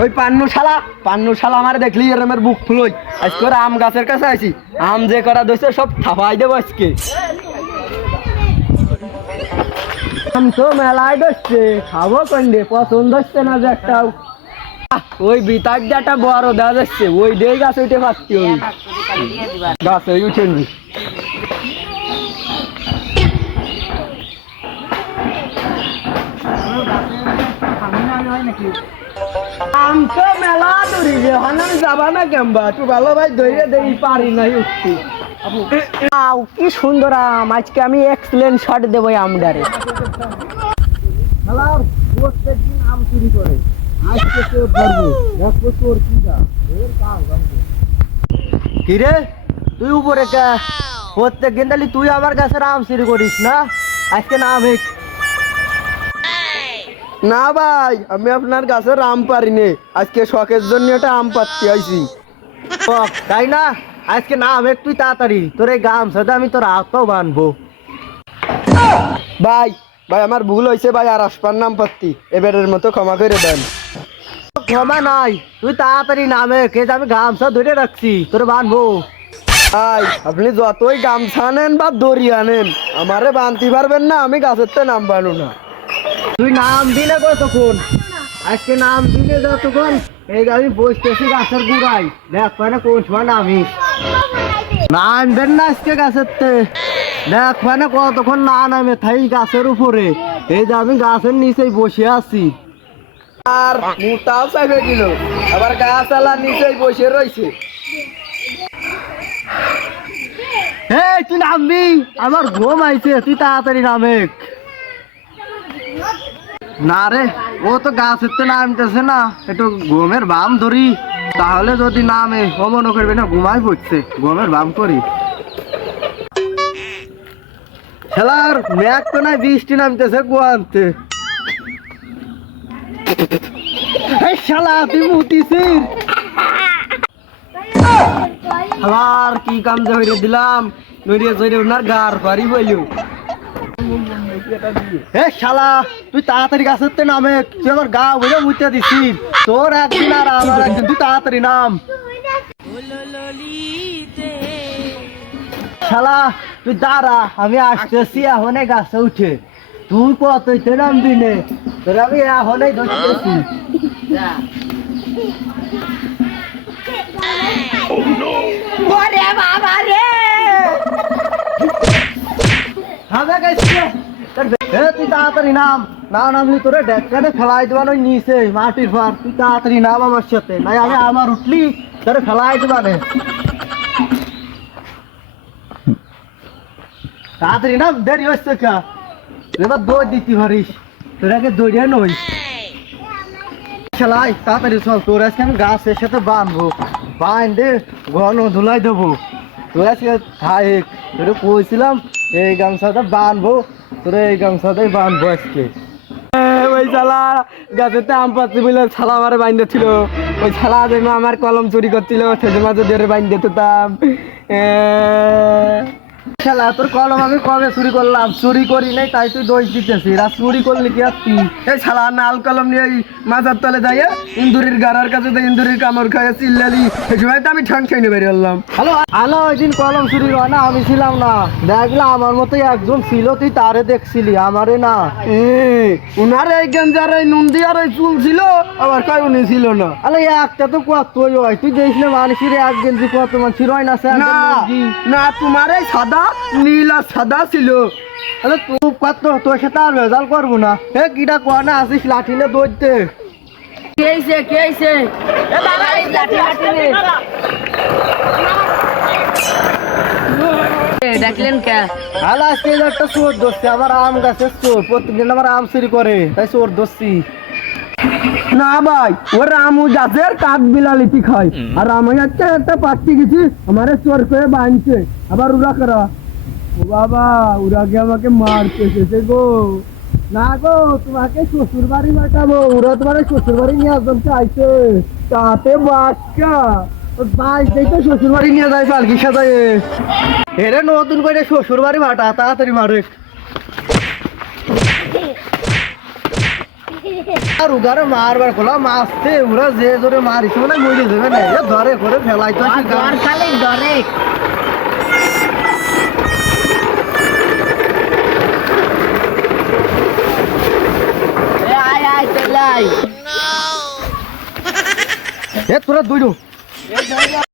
ওই পান্নু শালা আমার দেখলি এরমের বুক ফুলই আজকে ওর আম গাছের কাছে আইছি আম যে করা দইছে সব থাপাই দেবো আজকে আম তো মেলায় দইছে খাবো কন্ডে পছন্দ হচ্ছে না যে একটাও ওই বিতার যেটা বড় দেওয়া যাচ্ছে ওই দিয়ে গাছ উঠে পাচ্ছি ওই গাছ ওই উঠেন আম তো মেলা ধরি যে আমি যাবা না কেমবা তুই ভালো ভাই ধরে দেই পারি নাই উঠছি কি সুন্দর আম আজকে আমি এক্সেলেন্ট শট দেবো আমডারে প্রত্যেকদিন আম চুরি করে আজকে তোর ধরবো দেখবো তোর কি কিরে তুই উপরে কে প্রত্যেকদিন তাহলে তুই আমার গাছের আম চুরি করিস না আজকে না আমি না ভাই আমি আপনার গাছের আম পারিনি আজকে শখের জন্য একটা আম পাচ্ছি আইছি তাই না আজকে না আমি তুই তাড়াতাড়ি তোর এই গাম সাথে আমি তোর হাতও বানবো ভাই ভাই আমার ভুল হয়েছে ভাই আর আসপার নাম পাচ্ছি এবারের মতো ক্ষমা করে দেন ক্ষমা নাই তুই তাড়াতাড়ি নামে কে আমি গামছা ধরে রাখছি তোর বানবো ভাই আপনি যতই গামছা আনেন বা দড়ি আনেন আমারে বানতে পারবেন না আমি গাছের তো নাম বানো না তুই নাম দিলে কতক্ষণ আজকে নাম দিলে যতক্ষণ এই আমি বসতেছি গাছের গুড়াই দেখ মানে কোন সময় নামিস না আনবেন না আজকে গাছের দেখ মানে কতক্ষণ না নামে থাই গাছের উপরে এই যে আমি গাছের নিচেই বসে আছি আর মুটাও চাইবে দিল আবার গাছ আলার নিচেই বসে রয়েছে এই তুই নামবি আমার ঘুম আইছে তুই তাড়াতাড়ি নামে না রে ও তো গাছের তো নামতেছে না একটু ঘুমের বাম ধরি তাহলে যদি নামে ও মনে করবে না ঘুমাই পড়ছে ঘুমের বাম করি খেলার ম্যাক তো নাই বৃষ্টি নামতেছে গোয়ান্তে শালা তুই মুতিছিস আবার কি কাম যে হইরে দিলাম নইরে জইরে ওনার গার পারি হইলো হে শালা তুই তাড়াতাড়ি গাছের নামে তুই আমার গা বুঝে মুতে দিছিস তোর একদিন আর আমার একদিন তুই তাড়াতাড়ি নাম শালা তুই দাঁড়া আমি আসতেছি এখনই গাছে উঠে তুই কতইতে নামবি নে তোর আমি এখনই ধরতেছি তুই তাড়াতাড়ি নাম না নামলি তোরে ডেকানে ফেলাই দেবান ওই নিচে মাটির ভার তুই তাড়াতাড়ি নাম আমার সাথে নাই আমি আমার উঠলি তোরে ফেলাই দেবানে তাড়াতাড়ি নাম দেরি হচ্ছে কা এবার দৌড় দিতে পারিস তোর আগে দৌড়িয়ে নই খেলাই তাড়াতাড়ি চল তোর আজকে আমি গাছের সাথে বাঁধবো বাঁধে ঘন ধুলাই দেবো তোর আজকে থাক তোর কইছিলাম এই গামছাটা বাঁধবো তোর এই গামছাটাই বাঁধবো আজকে ওই শালা গাছেতে আম পাচ্ছি বলে ছালা আমার বাইন্দে ছিল ওই ছালা যেন আমার কলম চুরি করছিল সেজন্য মাঝে ধরে বাইন্দে দিতাম শালা তোর কলম আমি কবে চুরি করলাম চুরি করি নাই তাই তুই দোষ দিতেছিস আর চুরি করলি কি আর তুই এই শালা নাল কলম নিয়ে ওই মাজার তলে যাইয়া ইন্দুরির গাড়ার কাছে ইন্দুরির কামড় খাইয়া চিল্লালি এই সময় তো আমি ঠান খাই বেরিয়ে বললাম হ্যালো হ্যালো ওই দিন কলম চুরি হয় না আমি ছিলাম না দেখলাম আমার মতো একজন ছিল তুই তারে দেখছিলি আমারে না উনার এই গেঞ্জার এই নন্দী আর এই চুল ছিল আবার কয় উনি ছিল না আরে একটা তো কত হয় তুই দেখলে মানুষের এক গেঞ্জি কত মানুষের হয় না না তোমার এই সাদা নীলা সাদা ছিল আরে তুই কত তোর সাথে আর রেজাল্ট করবো না হে কিটা কোয়ানা আসিস লাঠিলে দৌড়তে কে আইছে এ বাবা এই লাঠি নে দেখলেন কে হাল আজকে একটা চোর দোষছে আমার আম গাছের চোর প্রত্যেকদিন আমার আম চুরি করে তাই চোর দোষছি না ভাই ওর আমু গাছের কাঠ বিলালিতি খায় আর আমি একটা পাচ্ছি গেছি আমারে চোর করে বাঁধছে আবার উড়া করা ও বাবা ওরা কি আমাকে মারতে এসেছে গো না গো তোমাকে শ্বশুর বাড়ি পাঠাবো ওরা তোমার শ্বশুর বাড়ি নিয়ে আসতে চাইছে তাতে বাচ্চা বাস দেখতে শ্বশুর বাড়ি নিয়ে যায় পালকি সাজায় এরে নতুন করে শ্বশুর বাড়ি ভাটা তাড়াতাড়ি মারে আর উগারে মারবার কলা মাছতে ওরা যে জোরে মারিছে মানে মরে যাবে না এ ধরে করে ফেলাই তো দর খালি দরে আয় আয় চলে আয় এ তোরা দুইটো